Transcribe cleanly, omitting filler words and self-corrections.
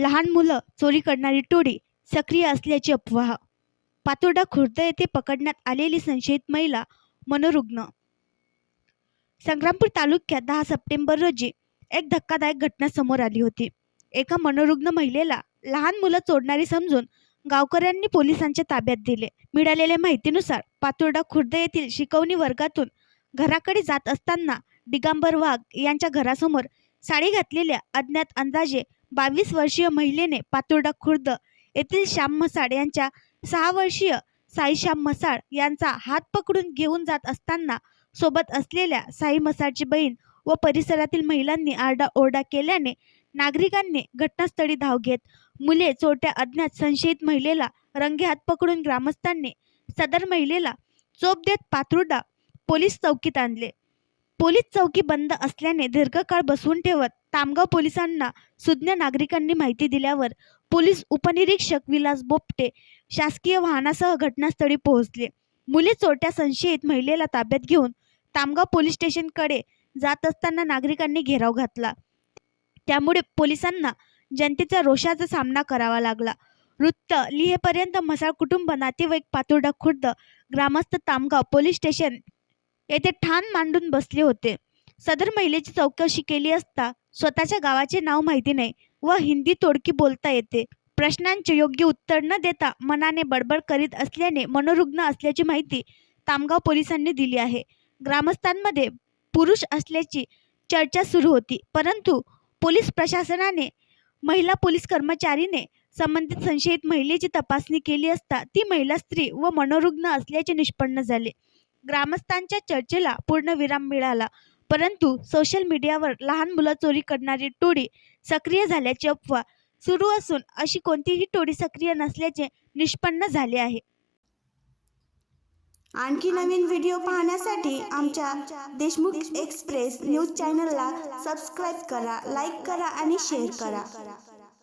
लहान मुलं चोरी करणारी टोळी सक्रिय असल्याची अफवा. पातोर्डा खुर्द येथे पकडण्यात आलेली संशयित महिला मनोरुग्ण. संग्रामपूर तालुक्यात 10 सप्टेंबर रोजी एक धक्कादायक घटना समोर आली होती. एका मनोरुग्ण महिलेला लहान मुलं चोरणारी समजून गावकऱ्यांनी पोलिसांच्या ताब्यात दिले. मिळालेल्या माहितीनुसार पातोर्डा खुर्द येथील शिकवणी वर्गातून घराकडे जात असताना दिगंबर वाघ यांच्या घरासमोर साडी घातलेल्या अज्ञात अंदाजे 22 वर्षीय महिलेने पातोर्डा खुर्द येथील श्याम मसाळ यांच्या 6 वर्षीय साई श्याम मसाळ यांचा हात पकडून घेऊन जात असताना सोबत असलेल्या साई मसाळची बहीण व परिसरातील महिलांनी आरडाओरडा केल्याने नागरिकांनी घटनास्थळी धाव घेत मुले चोरट्या अज्ञात संशयित महिलेला रंगेहात पकडून ग्रामस्थांनी सदर महिलेला चोप देत पातोर्डा पोलीस चौकीत आणले. पोलीस चौकी बंद असल्याने दीर्घकाळ बसवून ठेवत तामगाव पोलिसांना सुज्ञ नागरिकांनी माहिती दिल्यावर पोलीस उपनिरीक्षक विलास बोपटे शासकीय वाहनासह घटनास्थळी पोहोचले. मुले चोरट्या संशयित महिलेला ताब्यात घेऊन तामगाव पोलीस स्टेशनकडे जात असताना नागरिकांनी घेराव घातला. त्यामुळे पोलिसांना जनतेच्या रोषाचा सामना करावा लागला. वृत्त लिहेपर्यंत मसाळ कुटुंब, नातेवाईक, पातोर्डा खुर्द ग्रामस्थ तामगाव पोलीस स्टेशन येथे ठाण मांडून बसले होते. सदर महिलेची चौकशी केली असता स्वतःच्या गावाचे नाव माहिती नाही व हिंदी तोडकी बोलता येते. प्रश्नांचे योग्य उत्तर न देता मनाने बडबड करीत असल्याने मनोरुग्ण असल्याची माहिती तामगाव पोलिसांनी दिली आहे. ग्रामस्थांमध्ये पुरुष असल्याची चर्चा सुरू होती, परंतु पोलीस प्रशासनाने महिला पोलीस कर्मचारीने संबंधित संशयित महिलेची तपासणी केली असता ती महिला स्त्री व मनोरुग्ण असल्याचे निष्पन्न झाले. ग्रामस्थांच्या चर्चेला पूर्णविराम मिळाला, परंतु सोशल मीडियावर लहान मुलं चोरी करणारी टोळी सक्रिय झाल्याची अफवा सुरू असून अशी कोणतीही टोळी सक्रिय नसल्याचे निष्पन्न झाले आहे. आणखी नवीन व्हिडिओ पाहण्यासाठी आमच्या देशमुख एक्सप्रेस न्यूज चॅनलला सबस्क्राईब करा, लाईक करा आणि शेअर करा.